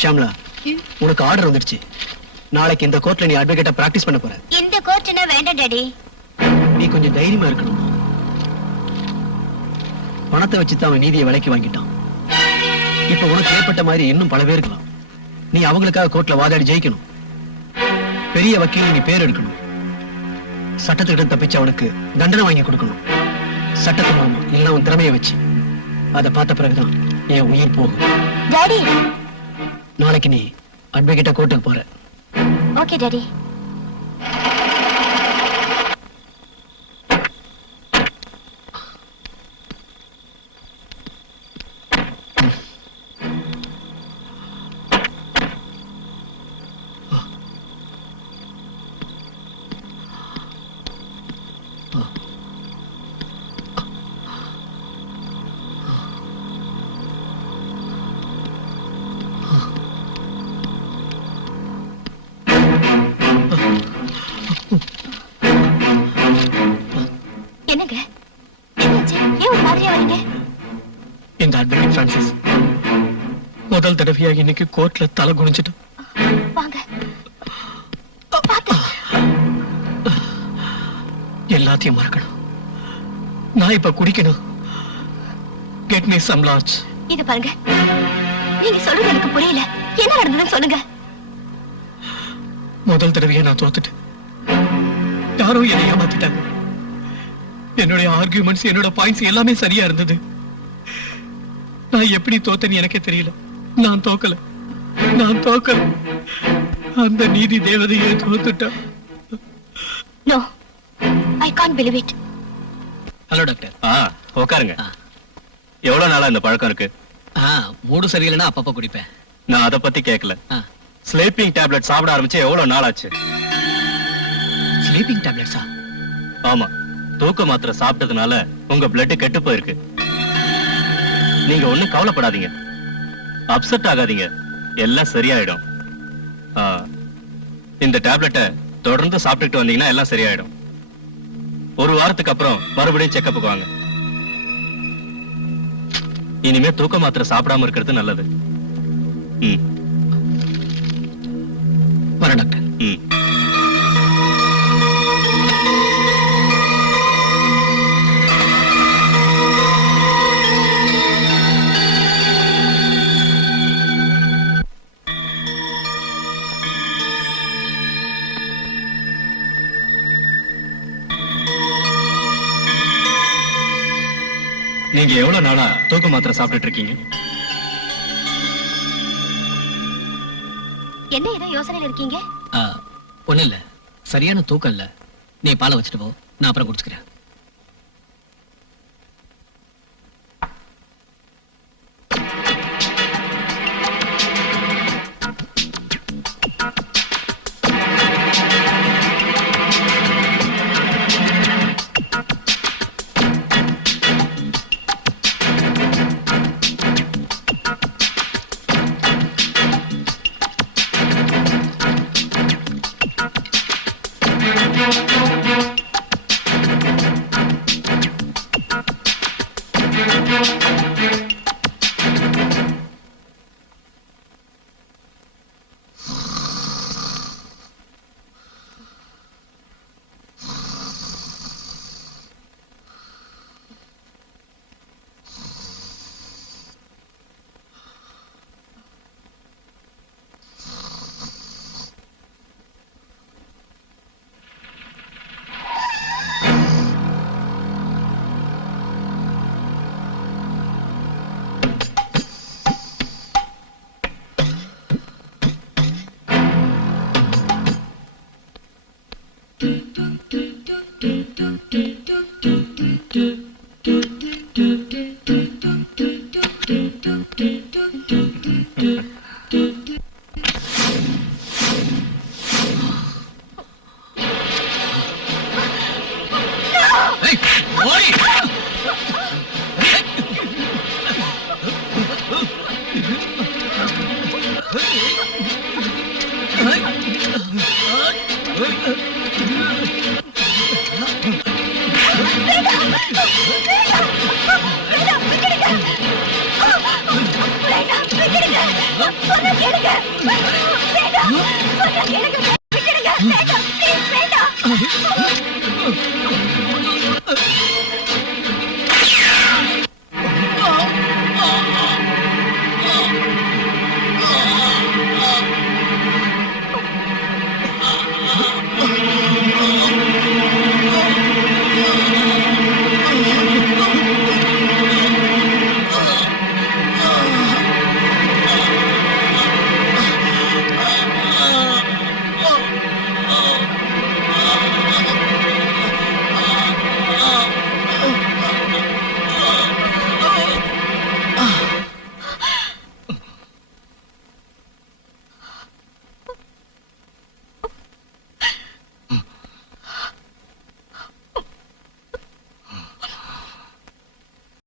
ஷாம்லா, உனக்கு ஆர்டர் வந்துடுச்சு. நாளைக்கு இந்த கோர்ட்ல நீ அட்வொகேட்டா பிராக்டிஸ் பண்ண போற. இந்த கோர்ட்னா வேண்டாம் டாடி. நீ கொஞ்சம் தைரியமா இருக்கணும். பணத்தை வச்சு தான் அவன் நீதியை விலைக்கு வாங்கிட்டான். இப்ப உனக்கு ஏற்பட்ட மாதிரி இன்னும் பல பேர் இருக்கலாம். நீ அவங்களுக்காக கோர்ட்ல வாதாடி ஜெயிக்கணும். பெரிய வக்கீல் நீ பேர் எடுக்கணும். சட்டத்திட்ட தப்பிச்சு அவனுக்கு தண்டனை வாங்கி கொடுக்கணும். சட்டத்து மூலமா இல்ல உன் திறமையை வச்சு. அதை பார்த்த பிறகுதான் என் உயிர் போகும். டாடி, நாளைக்கு நீ அட்வொகேட்டா கோர்ட்டுக்கு போற. Okay daddy. என்னங்க என்னாச்சு? ஏன் ஒரு மாதிரியா வரீங்க? இந்த அட்வொகேட் பிரான்சிஸ் முதல் தடவையா இன்னைக்கு கோர்ட்ல தலை குனிஞ்சிட்டு. வாங்க. எல்லாத்தையும் மறக்கணும். நான் இப்ப குடிக்கணும். Get me some large. இது பாருங்க, நீங்க சொல்றது எனக்கு புரியல. என்ன நடந்ததுன்னு சொல்லுங்க. முதல் தடவையா நான் தோத்துட்டேன். யாரோ என்னை ஏமாத்திட்டாங்க. என்னுடைய ஆர்குமெண்ட்ஸ், என்னோட பாயிண்ட்ஸ் எல்லாமே சரியா இருந்தது. நான் எப்படி தோத்தேன்னு எனக்கே தெரியல. நான் தோக்கல. அந்த நீதி தேவதையே தோத்துட்டா. No, I can't believe it. Hello doctor. உட்காருங்க. எவ்வளவு நாளா இந்த பழக்கம் இருக்கு? மூடு சரியில்லைன்னா அப்பப்ப குடிப்பேன். நான் அதை பத்தி கேட்கல. ஸ்லீப்பிங் டேப்லெட் சாப்பிட ஆரம்பிச்சு எவ்வளவு நாள் ஆச்சு? ஸ்லீப்பிங் டேப்லெட்ஸா? ஆமா, தூக்க மாத்திரை சாப்பிட்டதுனால உங்க பிளட் கெட்டு போயிருக்கு. நீங்க ஒண்ணும் கவலைப்படாதீங்க, அப்செட் ஆகாதீங்க, எல்லாம் சரியாயிடும். இந்த டேப்லெட்டை தொடர்ந்து சாப்பிட்டுட்டு வந்தீங்கன்னா எல்லாம் சரியாயிடும். ஒரு வாரத்துக்கு அப்புறம் மறுபடியும் செக்கப்புக்கு வாங்க. இனிமே தூக்க மாத்திரை சாப்பிடாம இருக்கிறது நல்லது. வர டாக்டர். நீங்க எவ்வளவு நாளா தூக்க மாத்திரை சாப்பிட்டுட்டு இருக்கீங்க? என்ன ஏதோ யோசனையில இருக்கீங்க? ஒண்ணு இல்ல, சரியான தூக்கம் இல்ல. நீ பாலை வச்சுட்டு போ, நான் அப்புறம் குடிச்சுக்கிறேன். விட்டுடுங்க. வேண்டாம். சொன்னா கேளுங்க. விட்டுடுங்க. வேண்டாம். Please, வேண்டாம்.